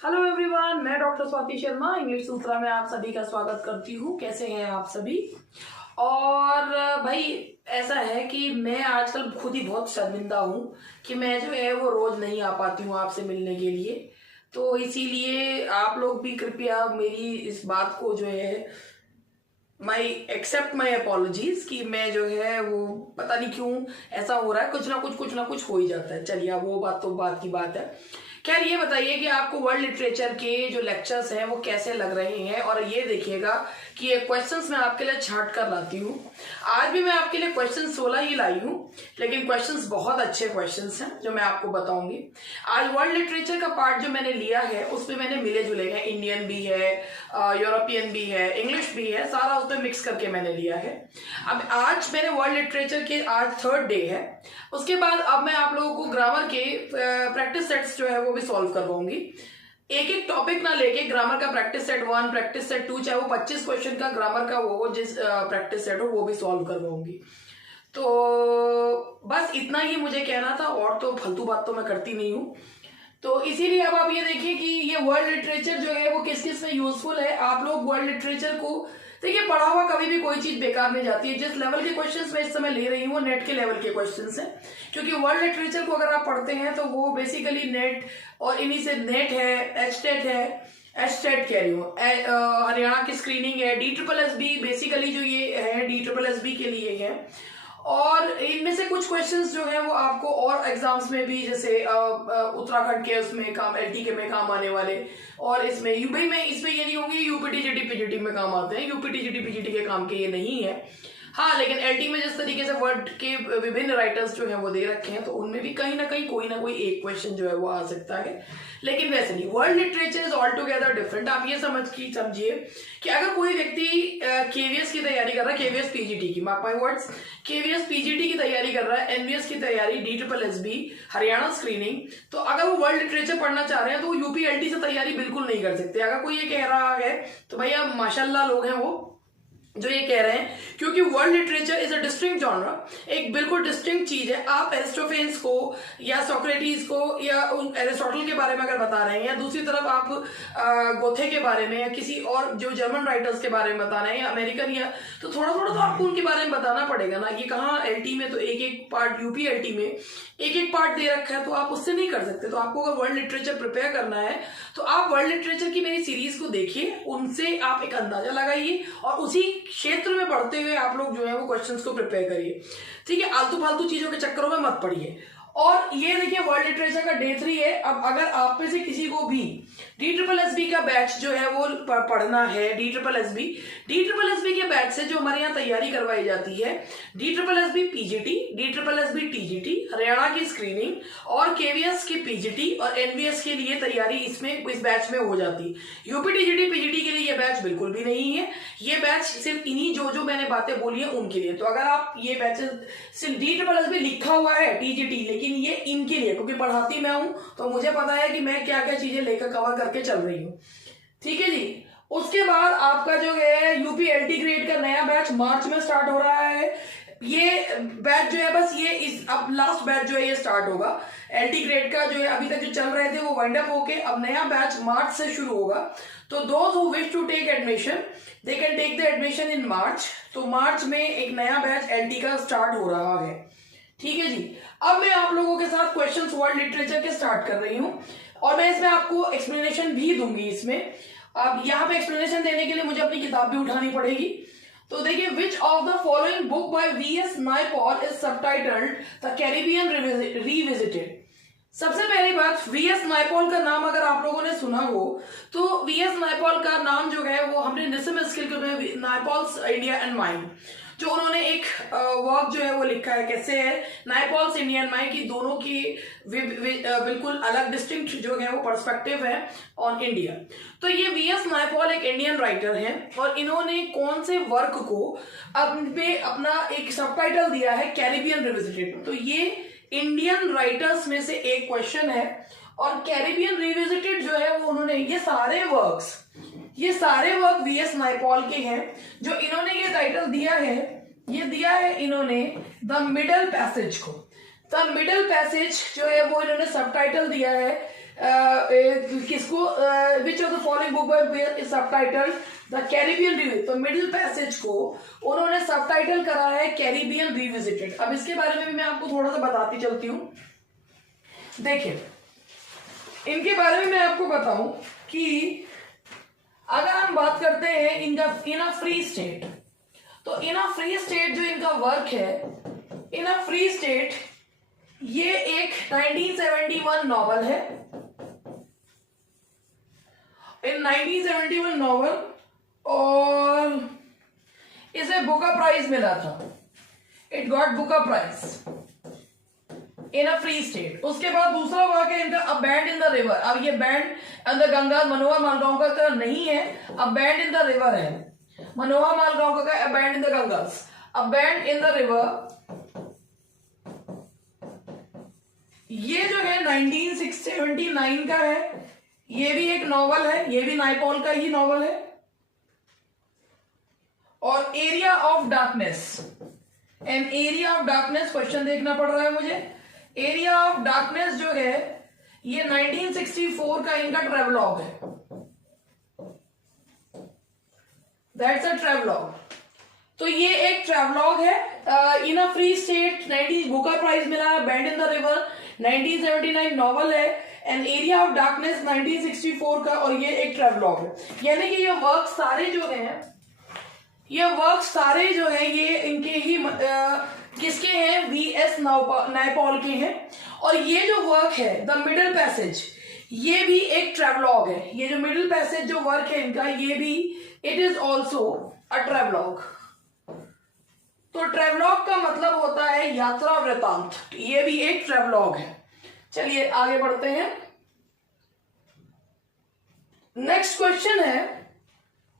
Hello everyone, मैं doctor Swati Sharma English सूत्रा में आप सभी का स्वागत करती हूँ। कैसे हैं आप सभी? और भाई ऐसा है कि मैं आजकल खुद ही बहुत शर्मिंदा हूँ कि मैं जो है वो रोज नहीं आ पाती हूँ आपसे मिलने के लिए। तो इसीलिए आप लोग भी कृपया मेरी इस बात को जो है माई अपॉलॉजीज कि मैं जो है वो पता नहीं क्यों ऐसा हो रहा है, कुछ ना कुछ हो ही जाता है। चलिए अब वो बात तो बात की बात है। खैर ये बताइए कि आपको वर्ल्ड लिटरेचर के जो लेक्चर्स हैं वो कैसे लग रहे हैं। और ये देखिएगा कि ये क्वेश्चंस मैं आपके लिए छांट कर लाती हूँ। आज भी मैं आपके लिए क्वेश्चन 16 ही लाई हूँ, लेकिन क्वेश्चंस बहुत अच्छे क्वेश्चंस हैं जो मैं आपको बताऊंगी। आज वर्ल्ड लिटरेचर का पार्ट जो मैंने लिया है उसमें मैंने मिले जुले हैं, इंडियन भी है, यूरोपियन भी है, इंग्लिश भी है, सारा उसमें मिक्स करके मैंने लिया है। अब आज मैंने वर्ल्ड लिटरेचर के आज थर्ड डे है, उसके बाद अब मैं आप लोगों को ग्रामर के प्रैक्टिस सेट्स जो है वो भी सॉल्व करवाऊंगी। एक एक टॉपिक ना लेके ग्रामर का प्रैक्टिस सेट 1, प्रैक्टिस सेट 2, चाहे वो 25 क्वेश्चन का ग्रामर का वो जिस प्रैक्टिस सेट हो वो भी सॉल्व करवाऊंगी। तो बस इतना ही मुझे कहना था, और तो फालतू बात तो मैं करती नहीं हूँ। तो इसीलिए अब आप ये देखिए कि ये वर्ल्ड लिटरेचर जो है वो किस किस में यूजफुल है। आप लोग वर्ल्ड लिटरेचर को देखिए, पढ़ा हुआ कभी भी कोई चीज बेकार नहीं जाती है। जिस लेवल के क्वेश्चंस मैं इस समय ले रही हूँ वो नेट के लेवल के क्वेश्चंस हैं, क्योंकि वर्ल्ड लिटरेचर को अगर आप पढ़ते हैं तो वो बेसिकली नेट और इन्हीं से नेट है, एचटेट कह रही हूँ, हरियाणा की स्क्रीनिंग है, DSSB बेसिकली जो ये है DSSB के लिए है। और इनमें से कुछ क्वेश्चंस जो है वो आपको और एग्जाम्स में भी, जैसे उत्तराखंड के उसमें काम, LT के में काम आने वाले, और इसमें यूपी में इसमें ये नहीं होंगे, यूपीटी जीटी पीजीटी में काम आते हैं। यूपीटी जीटी पीजीटी के काम के ये नहीं है। हाँ, लेकिन LT में जिस तरीके से वर्ड के विभिन्न राइटर्स जो हैं वो दे रखे हैं, तो उनमें भी कहीं ना कहीं कोई ना कोई एक क्वेश्चन जो है वो आ सकता है। लेकिन वैसे नहीं, world literature is all together different. आप ये समझिए कि अगर कोई व्यक्ति KVS की तैयारी कर रहा है, KVS PGT की, mark my words, KVS PGT की तैयारी कर रहा है, NVS की तैयारी, DSSB हरियाणा स्क्रीनिंग, तो अगर वो वर्ल्ड लिटरेचर पढ़ना चाह रहे हैं तो वो UPLT से तैयारी बिल्कुल नहीं कर सकते। अगर कोई ये कह रहा है तो भैया माशाल्लाह लोग हैं वो जो ये कह रहे हैं, क्योंकि world literature is a distinct genre, एक बिल्कुल डिस्टिंक्ट चीज है। आप एरिस्टोफेन्स को या सोक्रेटिस को या एरिस्टोटल के बारे में अगर बता रहे हैं, या दूसरी तरफ आप गोथे के बारे में या किसी और जो जर्मन राइटर्स के बारे में बता रहे हैं या अमेरिकन, या तो थोड़ा थोड़ा तो आपको उनके बारे में बताना पड़ेगा ना। ये कहाँ LT में तो एक एक पार्ट, UPLT में एक एक पार्ट दे रखा है, तो आप उससे नहीं कर सकते। तो आपको अगर वर्ल्ड लिटरेचर प्रिपेयर करना है तो आप वर्ल्ड लिटरेचर की मेरी सीरीज को देखिए, उनसे आप एक अंदाजा लगाइए और उसी क्षेत्र में पढ़ते हुए आप लोग जो है वो क्वेश्चंस को प्रिपेयर करिए। ठीक है, आलतू फालतू चीजों के चक्करों में मत पड़िए। और ये देखिए वर्ल्ड लिटरेचर का Day 3 है। अब अगर आप में से किसी को भी DSSB का बैच जो है वो पढ़ना है, DSSB के बैच से जो हमारे यहाँ तैयारी करवाई जाती है, DSSB PGT, DSSB TGT Haryana की स्क्रीनिंग, और KVS की PGT और NVS के लिए तैयारी इस बैच में हो जाती। UPTGT PGT के लिए ये बैच बिल्कुल भी नहीं है। ये बैच सिर्फ इन्हीं जो मैंने बातें बोली है उनके लिए। तो अगर आप ये बैच सिर्फ DSSB लिखा हुआ है TGT, लेकिन ये इनके लिए, क्योंकि पढ़ाती मैं हूं तो मुझे पता है कि मैं क्या क्या चीजें लेकर कवर करके चल रही हूँ। ठीक है जी। उसके बाद आपका जो है UPLT ग्रेड का नया बैच मार्च में स्टार्ट हो रहा है। ये बैच जो है बस ये इस अब लास्ट बैच जो है ये स्टार्ट होगा। LT ग्रेड का जो है अभी तक जो चल रहे थे वो वाइंड अप होके अब नया बैच मार्च से शुरू होगा। तो those who wish to take admission they can take the admission in March. तो मार्च में एक नया बैच LT का स्टार्ट हो रहा है। ठीक है जी। अब मैं आप लोगों के साथ क्वेश्चंस वर्ल्ड लिटरेचर के स्टार्ट कर रही हूं, और मैं इसमें आपको एक्सप्लेनेशन भी दूंगी। इसमें अब यहाँ पे एक्सप्लेनेशन देने के लिए मुझे अपनी किताब भी उठानी पड़ेगी। तो देखिए, which of the following book by VS Naipaul is subtitled the Caribbean revisited. सबसे पहली बात, VS नायपॉल का नाम अगर आप लोगों ने सुना हो तो VS नायपॉल का नाम जो है वो हमने निसम स्किल में नायपॉल्स इंडिया एंड माइंड, जो उन्होंने एक वर्क जो है वो लिखा है, कैसे है नायपॉल्स इंडिया एंड माइंड की, दोनों की बिल्कुल अलग डिस्टिंक्ट जो है वो पर्सपेक्टिव है ऑन इंडिया। तो ये VS नायपॉल एक इंडियन राइटर हैं, और इन्होंने कौन से वर्क को अपना एक सबटाइटल दिया है, कैरिबियन रिविजिटेड। तो ये इंडियन राइटर्स में से एक क्वेश्चन है, और कैरिबियन रिविजिटेड जो है वो उन्होंने ये सारे वर्क VS नायपॉल के हैं। जो इन्होंने ये टाइटल दिया है, ये दिया है इन्होंने द मिडल पैसेज को। द मिडल पैसेज जो है वो इन्होंने सबटाइटल दिया है किसको, विच of the following book bye subtitle the Caribbean review, तो मिडिल पैसेज को उन्होंने सबटाइटल करा है कैरिबियन रिविजिटेड। अब इसके बारे में भी मैं आपको थोड़ा सा बताती चलती हूँ। देखिए इनके बारे में मैं आपको बताऊं कि अगर हम बात करते हैं इन अ फ्री स्टेट, तो इन अ फ्री स्टेट जो इनका वर्क है, इन अ फ्री स्टेट ये एक 1971 नॉवल है, इन 1971 नॉवल, और इसे बुकर प्राइज मिला था, it got Booker prize in a free state. उसके बाद दूसरा वर्क है इनका a bend in the river. अब ये bend in the Ganga Manohar Malgaonkar का नहीं है, a bend in the river है, मनोहर मालगांवकर का a bend in the Ganges, a bend in the river. ये जो है 1979 का है, ये भी एक नॉवल है, ये भी नायपॉल का ही नॉवल है। और area of darkness, an area of darkness, question देखना पड़ रहा है मुझे। एरिया ऑफ डार्कनेस जो है ये 1964 का इनका ट्रेवलॉग है, दैट्स अ ट्रेवलॉग। तो ये एक ट्रेवलॉग है, in a free state 90 Booker prize मिला है, bend in the river 1979 novel है, एंड एरिया ऑफ डार्कनेस 1964 का, और ये एक ट्रेवलॉग है। यानी कि ये वर्क सारे जो हैं, ये वर्क सारे जो है ये इनके ही किसके हैं, वीएस नायपॉल के हैं। और ये जो वर्क है द मिडिल पैसेज, ये भी एक ट्रेवलॉग है। ये जो मिडिल पैसेज जो वर्क है इनका, ये भी it is also a travelogue. तो ट्रेवलॉग का मतलब होता है यात्रा वृतांत, ये भी एक ट्रेवलॉग है। चलिए आगे बढ़ते हैं। नेक्स्ट क्वेश्चन है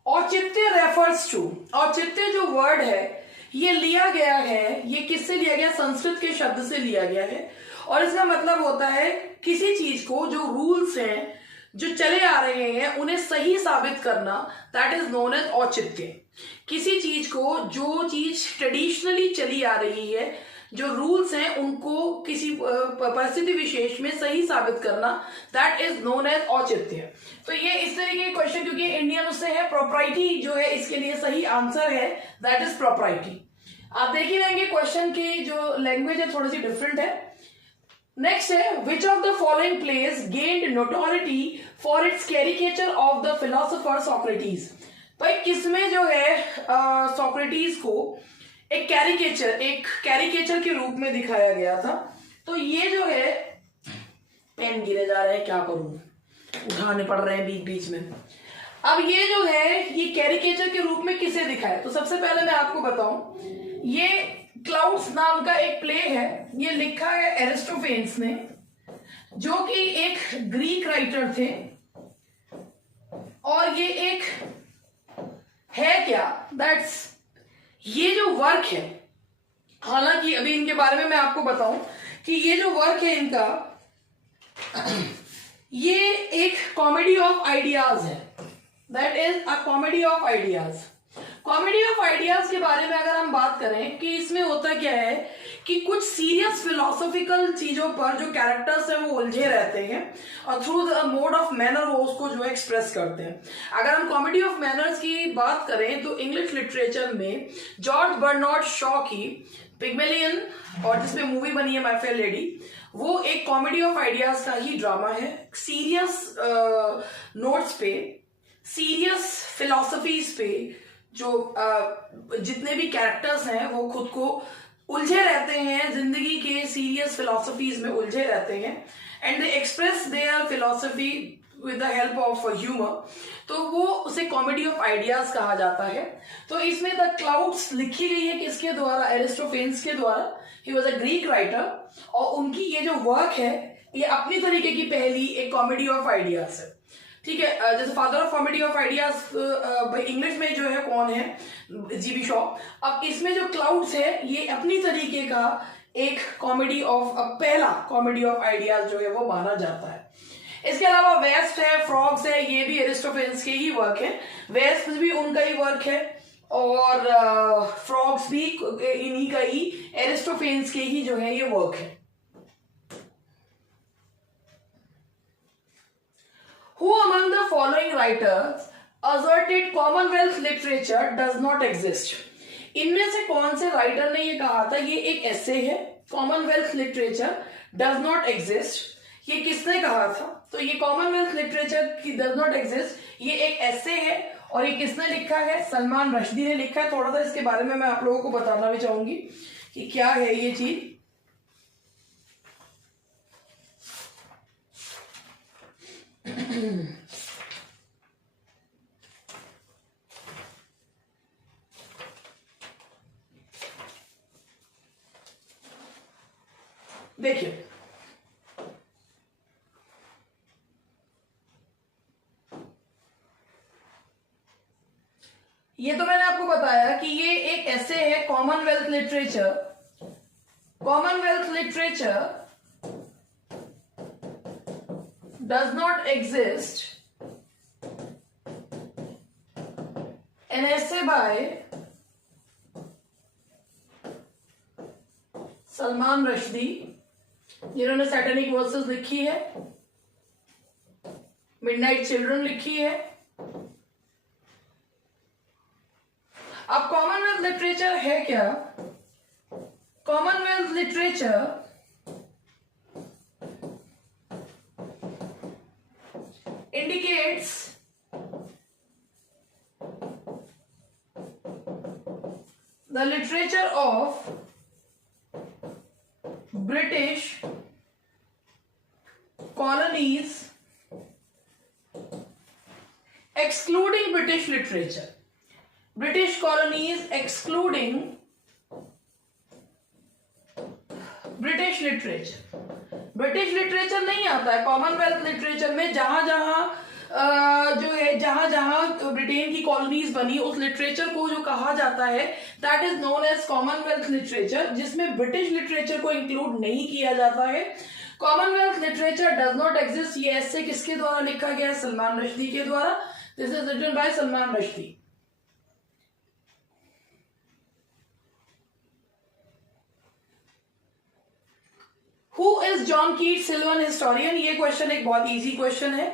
औचित्य रेफर्स टू। औचित्य जो वर्ड है ये लिया गया है, ये किससे लिया गया, संस्कृत के शब्द से लिया गया है, और इसका मतलब होता है किसी चीज को जो रूल्स हैं जो चले आ रहे हैं उन्हें सही साबित करना, दैट इज नोन एज औचित्य। किसी चीज को, जो चीज ट्रेडिशनली चली आ रही है, जो रूल्स हैं उनको किसी परिस्थिति विशेष में सही साबित करना, दैट इज नोन एज औचित्य। तो ये इस तरीके के क्वेश्चन, क्योंकि इंडियन उससे है, प्रोप्राइटी जो है इसके लिए सही आंसर है, दैट इज प्रोप्राइटी। आप देख ही रहेंगे क्वेश्चन की जो लैंग्वेज है थोड़ी सी डिफरेंट है। नेक्स्ट है which of the following place gained notoriety for its caricature of the philosopher Socrates. भाई किसमें जो है सोक्रेटिस को एक कैरिकेचर के रूप में दिखाया गया था। तो ये जो है, पेन गिरे जा रहे हैं, क्या करूं, उठाने पड़ रहे हैं बीच बीच में। अब ये जो है ये कैरिकेचर के रूप में किसे दिखाया, तो सबसे पहले मैं आपको बताऊं, ये क्लाउड्स नाम का एक प्ले है, ये लिखा है एरिस्टोफेन्स ने, जो कि एक ग्रीक राइटर थे। और ये एक है क्या, दैट्स, ये जो वर्क है, हालांकि अभी इनके बारे में मैं आपको बताऊं कि ये जो वर्क है इनका, ये एक कॉमेडी ऑफ आइडियाज है, that is a comedy of ideas. Comedy of ideas के बारे में अगर हम बात करें कि इसमें होता क्या है कि कुछ सीरियस फिलोसॉफिकल चीजों पर जो कैरेक्टर्स हैं वो उलझे रहते हैं, और through the mode of manner वो उसको जो एक्सप्रेस करते हैं। अगर हम कॉमेडी ऑफ मैनर्स की बात करें तो इंग्लिश लिटरेचर में जॉर्ज बर्नार्ड शॉ की पिग्मेलियन, और जिसपे मूवी बनी है माय फेयर लेडी, वो एक कॉमेडी ऑफ आइडियाज का ही ड्रामा है। सीरियस नोट्स पे, सीरियस फिलोसफीज पे जो जितने भी कैरेक्टर्स हैं वो खुद को उलझे रहते हैं, जिंदगी के सीरियस फिलोसफीज में उलझे रहते हैं, and they express their philosophy with the help of humour, तो वो उसे कॉमेडी ऑफ आइडियाज कहा जाता है। तो इसमें द क्लाउड्स लिखी गई है किसके द्वारा, एरिस्टोफेन्स के द्वारा, he was a Greek writer, और उनकी ये जो वर्क है ये अपनी तरीके की पहली एक कॉमेडी ऑफ आइडियाज है। ठीक है, जैसे father of comedy of ideas English में जो है कौन है, जीबी शॉ। अब इसमें जो क्लाउड्स है ये अपनी तरीके का एक कॉमेडी ऑफ, पहला कॉमेडी ऑफ आइडियाज जो है वो माना जाता है। इसके अलावा वेस्ट है, फ्रॉग्स है, ये भी एरिस्टोफेन्स के ही वर्क है, वेस्ट भी उनका ही वर्क है, और फ्रॉग्स भी इन्हीं का ही, एरिस्टोफेन्स के ही जो है ये वर्क है। Who among the following writers asserted Commonwealth literature does not exist? इनमें से कौन से राइटर ने ये कहा था, ये एक ऐसे है, Commonwealth literature does not exist. ये किसने कहा था? तो ये कॉमनवेल्थ लिटरेचर की डज नॉट एग्जिस्ट, ये एक ऐसे है और ये किसने लिखा है? सलमान रश्दी ने लिखा है। थोड़ा सा इसके बारे में मैं आप लोगों को बताना भी चाहूंगी कि क्या है ये चीज। देखिए, ये तो मैंने आपको बताया कि ये एक ऐसे है, Commonwealth literature. Commonwealth literature does not exist, an essay by Salman Rushdie, जिन्होंने सैटेनिक वर्सेस लिखी है, मिडनाइट चिल्ड्रन लिखी है। अब कॉमनवेल्थ लिटरेचर है क्या? Commonwealth literature indicates the literature of British colonies excluding British literature. British colonies excluding British literature. British literature नहीं आता है कॉमनवेल्थ लिटरेचर में। जहां जहां जो है, जहां जहां ब्रिटेन की कॉलोनीज बनी, उस लिटरेचर को जो कहा जाता है that is known as Commonwealth literature, जिसमें ब्रिटिश लिटरेचर को इंक्लूड नहीं किया जाता है। Commonwealth literature does not exist, ये ऐसे किसके द्वारा लिखा गया है? सलमान रश्दी के द्वारा। This is written by Salman Rushdie. Who is John Keats sylvan historian? ये क्वेश्चन एक बहुत इजी क्वेश्चन है।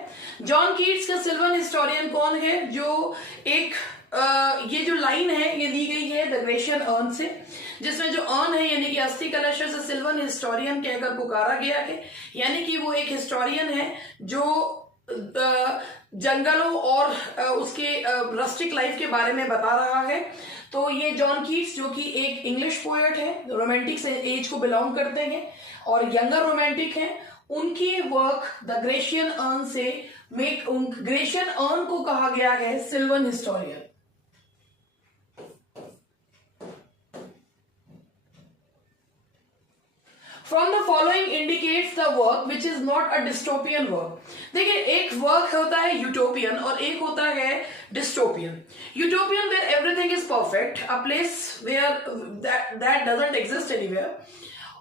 जॉन कीट्स का सिल्वन हिस्टोरियन कौन है? जो एक ये जो लाइन है ये दी गई है द ग्रेशियन अर्न से, जिसमें जो अर्न है यानी कि अस्थि कलश से सिल्वन हिस्टोरियन कहकर पुकारा गया है। यानी कि वो एक हिस्टोरियन है जो जंगलों और उसके रस्टिक लाइफ के बारे में बता रहा है। तो ये जॉन कीट्स जो कि एक इंग्लिश पोएट है, रोमांटिक एज को बिलोंग करते हैं और यंगर रोमांटिक हैं, उनकी वर्क द ग्रेशियन अर्न से ग्रेशियन अर्न को कहा गया है sylvan historian. From the following indicates the work which is not a dystopian work. देखिए, एक वर्क होता है यूटोपियन और एक होता है dystopian. Utopian where everything is perfect, a place where that doesn't exist anywhere,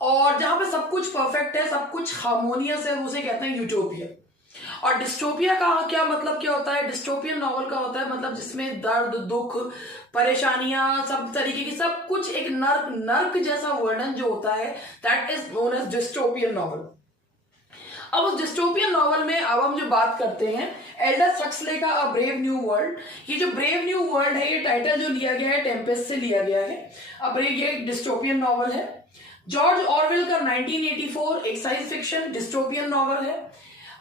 और जहां पे सब कुछ परफेक्ट है, सब कुछ हार्मोनियस है, उसे कहते हैं यूटोपिया। और डिस्टोपिया का क्या मतलब क्या होता है? डिस्टोपियन नॉवल का होता है मतलब जिसमें दर्द, दुख, परेशानियां, सब तरीके की सब कुछ एक नर्क जैसा वर्णन जो होता है that is known as dystopian novel. अब उस डिस्टोपियन नॉवल में अब हम जो बात करते हैं एल्डस हक्सले का अ ब्रेव न्यू वर्ल्ड। ये जो ब्रेव न्यू वर्ल्ड है, ये टाइटल जो लिया गया है टेम्पेस्ट से लिया गया है। अ ब्रेव ये एक डिस्टोपियन नॉवल है। जॉर्ज ऑरवेल का 1984 एक साइंस फिक्शन डिस्टोपियन नॉवल है।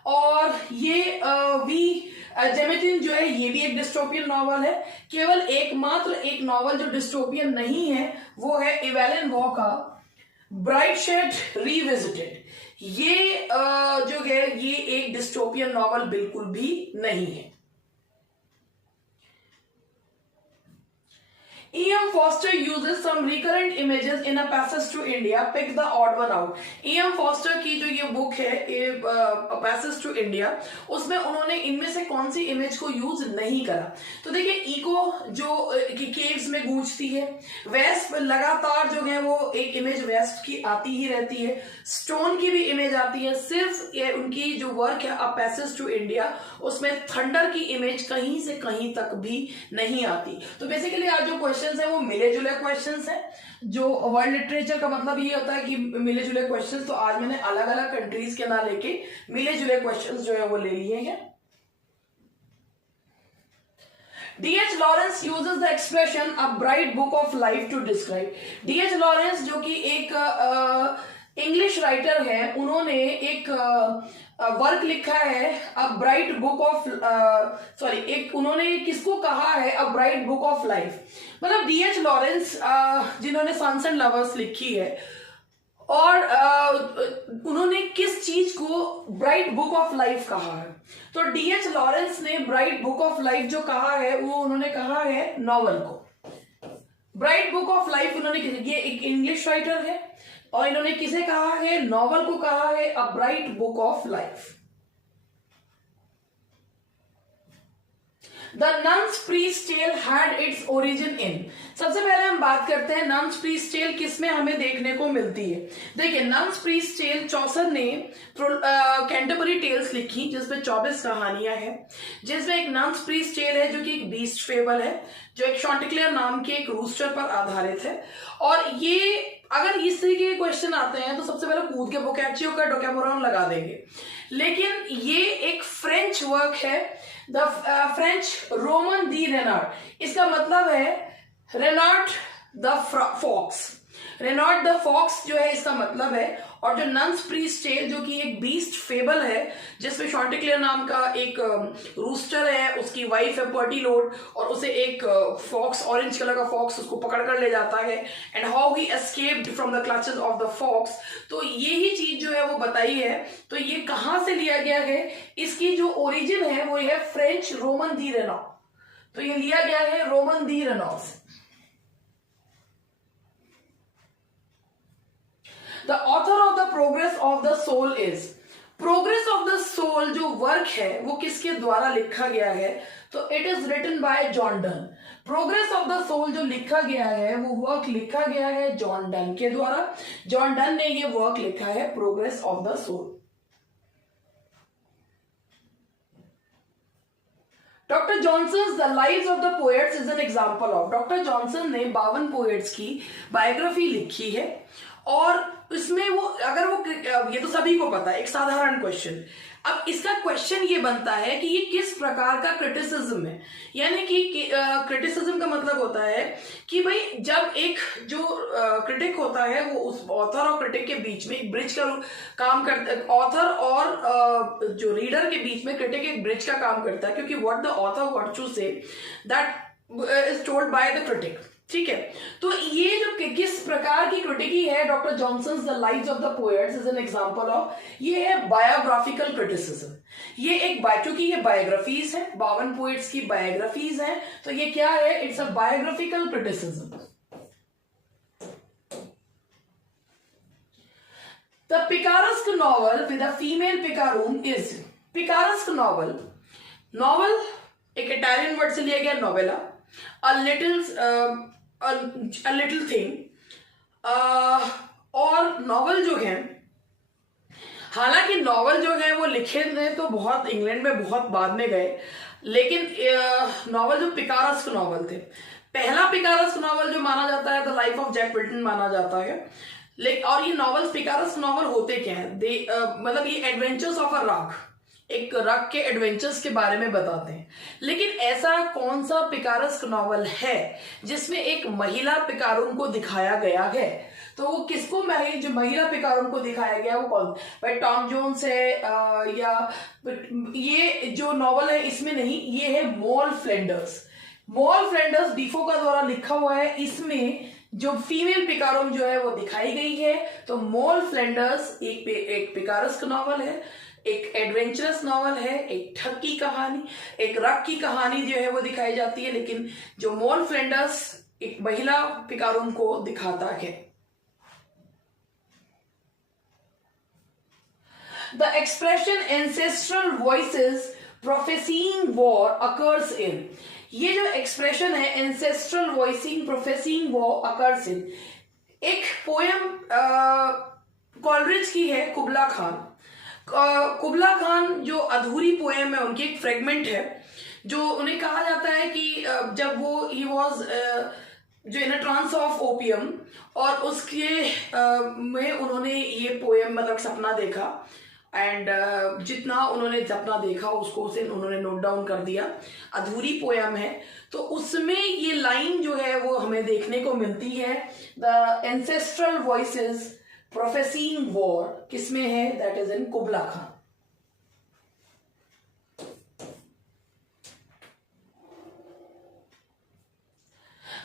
और ये वी जेमिटिन जो है ये भी एक डिस्टोपियन नॉवल है। केवल एकमात्र एक नॉवल जो डिस्टोपियन नहीं है वो है इवेलिन वॉ का ब्राइटशेड रिविजिटेड। ये जो है ये एक डिस्टोपियन नॉवल बिल्कुल भी नहीं है। E.M. Forster uses some recurrent images in A Passage to India. Pick the odd one out. E.M. Forster की जो ये बुक है A Passage to India, उसमें उन्होंने इनमें से कौन सी इमेज को यूज नहीं करा? तो देखिए, इको जो केव्स में गूंजती है, वेस्प लगातार जो है वो एक इमेज वेस्ट की आती ही रहती है, स्टोन की भी इमेज आती है। सिर्फ ये उनकी जो वर्क है A Passage to India, उसमें थंडर की इमेज कहीं से कहीं तक भी नहीं आती। तो बेसिकली आज जो क्वेश्चन है वो मिले जुले क्वेश्चंस हैं। जो वर्ल्ड लिटरेचर का मतलब ये होता है कि मिले जुले क्वेश्चंस, तो आज मैंने अलग अलग कंट्रीज के ना लेके मिले जुले क्वेश्चंस जो है वो ले लिए हैं। D.H. Lawrence uses the expression a bright book of life to describe. D.H. Lawrence जो कि एक इंग्लिश राइटर है, उन्होंने एक वर्क लिखा है अ ब्राइट बुक ऑफ एक उन्होंने किसको कहा है a bright book of life. मतलब D.H. लॉरेंस जिन्होंने सन्स एंड लवर्स लिखी है और उन्होंने किस चीज को ब्राइट बुक ऑफ लाइफ कहा है. तो D.H. लॉरेंस ने ब्राइट बुक ऑफ लाइफ जो कहा है वो उन्होंने कहा है नॉवल को. ब्राइट बुक ऑफ लाइफ उन्होंने, ये एक इंग्लिश राइटर है और इन्होंने किसे कहा है, नॉवल को कहा है a bright book of life. The nun's priest tale had its origin in. सबसे पहले हम बात करते हैं नन्स प्रीस्ट टेल किसमें हमें देखने को मिलती है. देखिए नन्स प्रीस्ट टेल चौसर ने कैंटरबरी टेल्स लिखी जिसमें 24 कहानियां हैं, जिसमें एक नन्स प्रीस्ट टेल है जो कि एक बीस्ट फेबल है जो एक शॉन्टिक्लेयर नाम के एक रूस्टर पर आधारित है. और ये अगर इस तरीके के क्वेश्चन आते हैं तो सबसे पहले कूद के बोकैचियो का डोकैमोरॉन लगा देंगे, लेकिन ये एक फ्रेंच वर्क है, the French roman de Renard. इसका मतलब है Renard the fox. Renard the fox जो है इसका मतलब है. और जो नन्स प्रीस्ट टेल जो कि एक बीस्ट फेबल है जिसमें शॉन्टिक्लेयर नाम का एक रूस्टर है, उसकी वाइफ है पर्टीलोड और उसे एक फॉक्स, ऑरेंज कलर का फॉक्स उसको पकड़ कर ले जाता है and how he escaped from the clutches of the fox. तो यही चीज जो है वो बताई है. तो ये कहां से लिया गया है, इसकी जो ओरिजिन है वो है फ्रेंच रोमन दी रेनॉ. तो ये लिया गया है रोमन दी रेनॉ से. The author of the Progress of the Soul is. Progress of the Soul जो वर्क है वो किसके द्वारा लिखा गया है, तो it is written by John Donne. Progress of the soul जो लिखा गया है वो वर्क लिखा गया है जॉन डन के द्वारा. जॉन डन ने ये वर्क लिखा है progress of the soul. Doctor Johnson the lives of the poets is an example of. Doctor Johnson ने 52 पोएट्स की बायोग्राफी लिखी है और इसमें वो अगर वो, ये तो सभी को पता है, एक साधारण क्वेश्चन. अब इसका क्वेश्चन ये बनता है कि ये किस प्रकार का क्रिटिसिज्म है. यानी कि क्रिटिसिज्म का मतलब होता है कि भाई जब एक जो क्रिटिक होता है वो उस ऑथर और क्रिटिक के बीच में एक ब्रिज का काम करता है. ऑथर और जो रीडर के बीच में क्रिटिक एक ब्रिज का काम करता है, क्योंकि what the author wants to say that is told by the critic. ठीक है. तो ये जो किस प्रकार की क्रिटिकी है doctor Johnson the lives of the poets is an example of. ये है बायोग्राफिकल क्रिटिसिज्म. ये एक क्योंकि ये बायोग्राफीज है, 52 पोएट्स की बायोग्राफीज हैं, तो ये क्या है, it's a biographical criticism. The picaresque novel with a female picaroon is. Picaresque novel, novel एक इटालियन वर्ड से लिया गया नोवेला, a little thing. और नॉवल जो है, हालांकि नॉवल जो है वो लिखे थे तो बहुत इंग्लैंड में बहुत बाद में गए, लेकिन नॉवल जो पिकारेस्क नॉवल थे, पहला पिकारेस्क नॉवल जो माना जाता है the life of Jack Milton माना जाता है. और ये नॉवल्स पिकारेस्क नॉवल होते क्या है, मतलब ये एडवेंचर्स ऑफ अ रॉक, एक रॉक के एडवेंचर्स के बारे में बताते हैं. लेकिन ऐसा कौन सा पिकारेस्क नॉवल है जिसमें एक महिला पिकारून को दिखाया गया है, तो वो किसको, जो महिला पिकारून को दिखाया गया वो कौन, भाई टॉम जोन्स है या ये जो नॉवल है इसमें नहीं, ये है मोल फ्लेंडर्स. मोल फ्लेंडर्स डीफो का द्वारा लिखा हुआ है. इसमें जो फीमेल पिकारून जो है वो दिखाई गई है. तो मोल फ्लेंडर्स एक पिकारेस्क नॉवल है, एक एडवेंचरस नॉवल है, एक ठग की कहानी, एक रॉक की कहानी जो है वो दिखाई जाती है. लेकिन जो मोल फ्लेंडर्स एक महिला पिकारून को दिखाता है. The expression ancestral voices prophesying war occurs in. ये जो एक्सप्रेशन है ancestral voicing professing war occurs in, एक पोएम कॉलरिज की है कुबला खान. कुबला खान जो अधूरी पोएम है उनकी एक फ्रेगमेंट है, जो उन्हें कहा जाता है कि जब वो ही वॉज जो इन अ ट्रांस ऑफ ओपियम, और उसके में उन्होंने ये पोएम मतलब सपना देखा एंड जितना उन्होंने अपना देखा उसको उन्होंने नोट डाउन कर दिया। अधूरी पोयम है, तो उसमें ये लाइन जो है वो हमें देखने को मिलती है, the ancestral voices prophesying war, किसमें है? That is in Kubla Khan.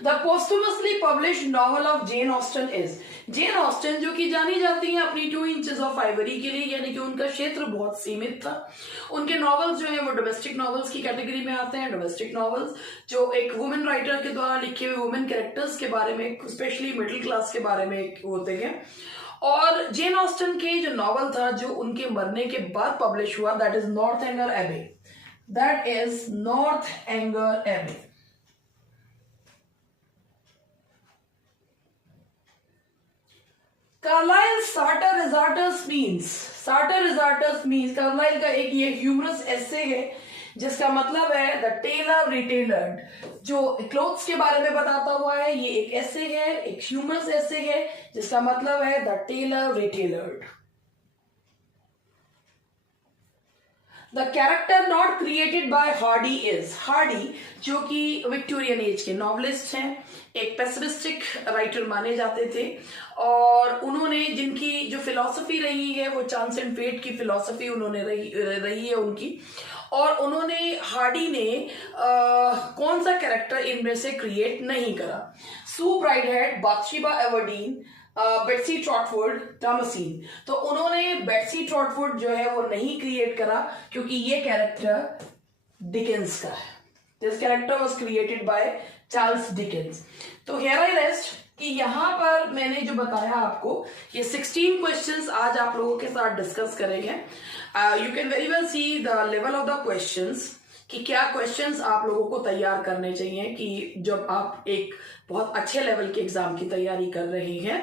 The posthumously published novel of Jane Austen is, Jane Austen जो कि जानी जाती हैं अपनी 2 इंचेस ऑफ आइवरी के लिए, यानी कि उनका क्षेत्र बहुत सीमित था। उनके नॉवेल्स जो हैं वो डोमेस्टिक नॉवेल्स की कैटेगरी में आते हैं। डोमेस्टिक नॉवेल्स जो एक वुमेन राइटर के द्वारा लिखे हुए वुमेन कैरेक्टर्स के बारे में, स्पेशली मिडिल क्लास के बारे में होते हैं। और जेन ऑस्टन के जो नॉवल था जो उनके मरने के बाद पब्लिश हुआ, दैट इज नॉर्थएंगर एबे, दैट इज नॉर्थएंगर एबे। कार्लाइल साटर मीन्स कार्लाइल का एक ये ह्यूमरस एसे है जिसका मतलब है द टेलर रिटेलर्ड, जो क्लोथ्स के बारे में बताता हुआ है। ये एक एसे है, एक ह्यूमरस एसे है जिसका मतलब है the tailor retailored. The character not created by Hardy is, Hardy जो कि विक्टोरियन एज के नॉवलिस्ट हैं, एक पेसिमिस्टिक राइटर माने जाते थे, और उन्होंने जिनकी जो फिलॉसफी रही है वो चांस एंड फेट की फिलॉसफी उन्होंने रही है उनकी। और उन्होंने, हार्डी ने कौन सा कैरेक्टर इनमें से क्रिएट नहीं करा? सू ब्राइडहेड, बाथशेबा एवर्डीन, बेट्सी ट्रॉटवुड, थॉमसीन। तो उन्होंने बेट्सी ट्रॉटवुड जो है वो नहीं क्रिएट करा क्योंकि ये कैरेक्टर डिकेंस का है। This character was created by Charles Dickens. तो हियर आई रेस्ट कि यहाँ पर मैंने जो बताया आपको, ये 16 क्वेश्चंस आज आप लोगों के साथ डिस्कस करेंगे। You can very well see the level of the questions, कि क्या क्वेश्चंस आप लोगों को तैयार करने चाहिए कि जब आप एक बहुत अच्छे लेवल के एग्जाम की तैयारी कर रहे हैं।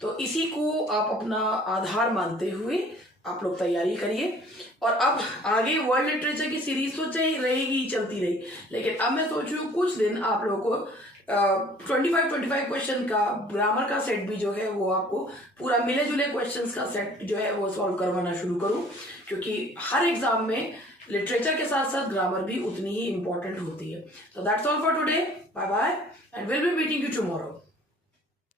तो इसी को आप अपना आधार मानते हुए आप लोग तैयारी करिए। और अब आगे वर्ल्ड लिटरेचर की सीरीज तो रहेगी, चलती रही, लेकिन अब मैं सोच रही हूँ कुछ दिन आप लोगों को 25 क्वेश्चन का ग्रामर का सेट भी जो है वो आपको पूरा मिले जुले क्वेश्चंस का सेट जो है वो सॉल्व करवाना शुरू करूं, क्योंकि हर एग्जाम में लिटरेचर के साथ साथ ग्रामर भी उतनी ही इंपॉर्टेंट होती है। So that's all for today. Bye bye and we'll be meeting you tomorrow.